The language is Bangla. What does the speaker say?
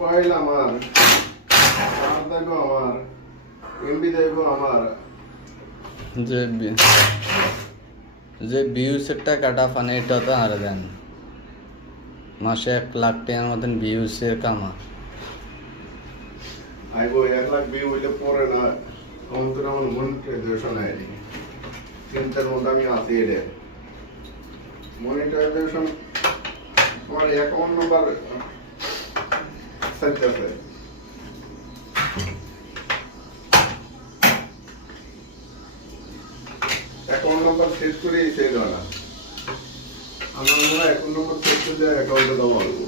মোবাইল আমার, চার্জ দেখো আমার, এমবি দেখো আমার। যে ভিউসের টাকাটা পান এটা তো আর দেন, মাসে 1 লাখ টাকার মতন ভিউসের কামা। আইবো 1 লাখ ভিউ হইলে পরে না অন্তর আমার মনিটাইজেশন আইডি চিন্তার মধ্যে আমি আছি। এর মনিটাইজেশন আমার অ্যাকাউন্ট নাম্বার চাইতেছে, অ্যাকাউন্ট নাম্বার সেট করে সেই দেওয়া। আমার মনে হয় অ্যাকাউন্ট নাম্বার সেট করে অ্যাকাউন্টে দেওয়া হলো।